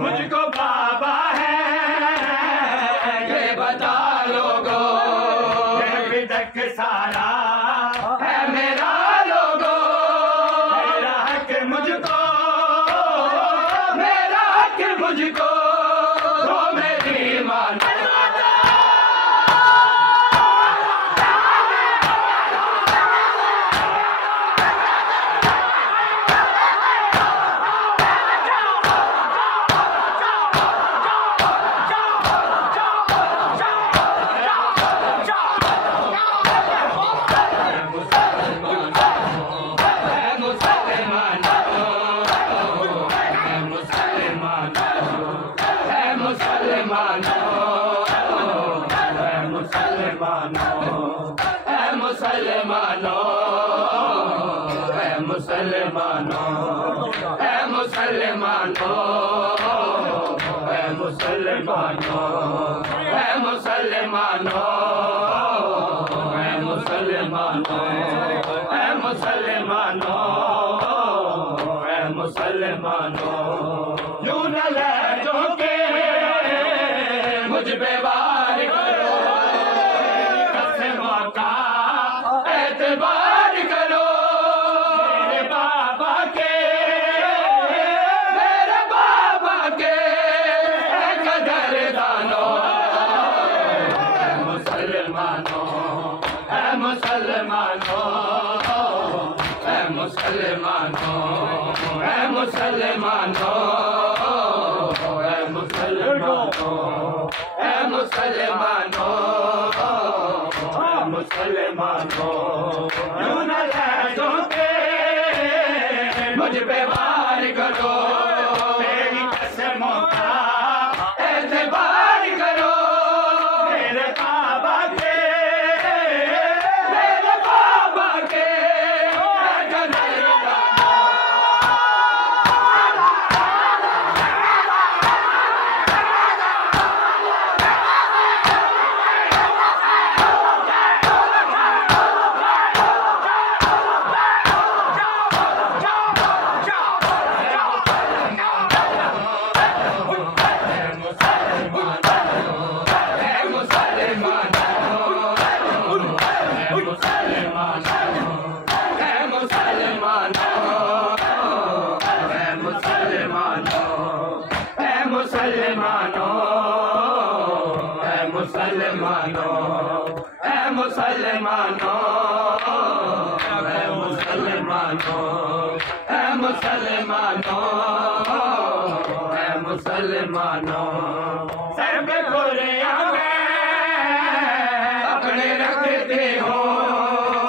मुझको बाबा है ये बता लोगो, ये तक सारा है मेरा लोगो, मेरा हक मुझको, मेरा हक मुझको तो मेरी मान। मुसलमानों, ऐ मुसलमानों, ऐ मुसलमानों, ऐ मुसलमानों, ऐ मुसलमानों, ऐ मुसलमानों, यूं न लहजों के मुझ पे वार करो, कसमों का एतबार करो, मेरे बाबा के कदरदानो, ऐ मुसलमानों, ऐ मुसलमानों, ऐ मुसलमानों, ऐ मुसलमानों, ऐ मुसलमानों, ऐ मुसलमानों, ऐ मुसलमानों, यूं न लहजों के मुझ पे वार करो, तेरी कसमों का एतबार करो, मेरे बाबा के मुसलमानों, सब बुराइयां अपने रखते हो,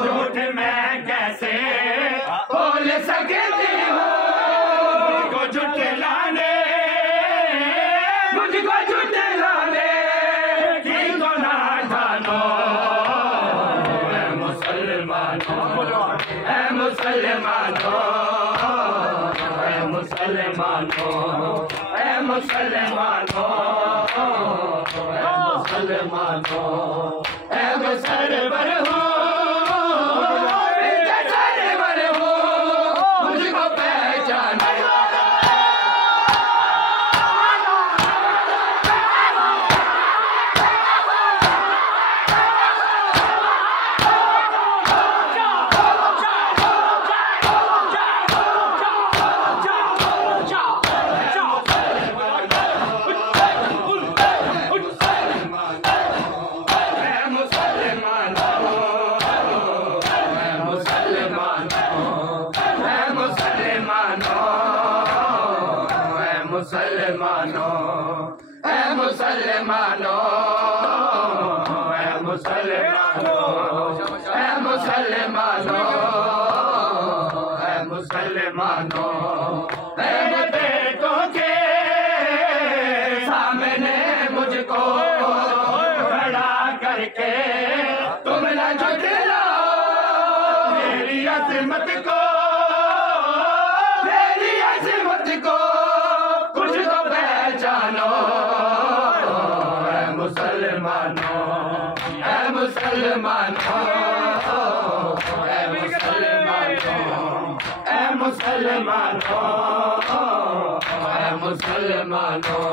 झूठ मैं कैसे बोल सकती हो, मुझको झुठलाने की तो ना जानो, ऐ मुसलमानों, ऐ मुसलमानों, ऐ मुसलमानों, ऐ मुसलमानों, ऐ मुसलमानों, ऐ सरवर हो, सरवर हो, मुझको पहचाने, मुसलमानों, ऐ मुसलमानों, ऐ मुसलमानों, ऐ मुसलमानों, ऐ मुसलमानों, मेरे बेटों के सामने मुझको खड़ा करके तुम न झुठलाओ, मेरी अज़मत को मुसलमानों, ऐ मुसलमानों, ऐ मुसलमानों, ऐ मुसलमानों, ऐ मुसलमानों,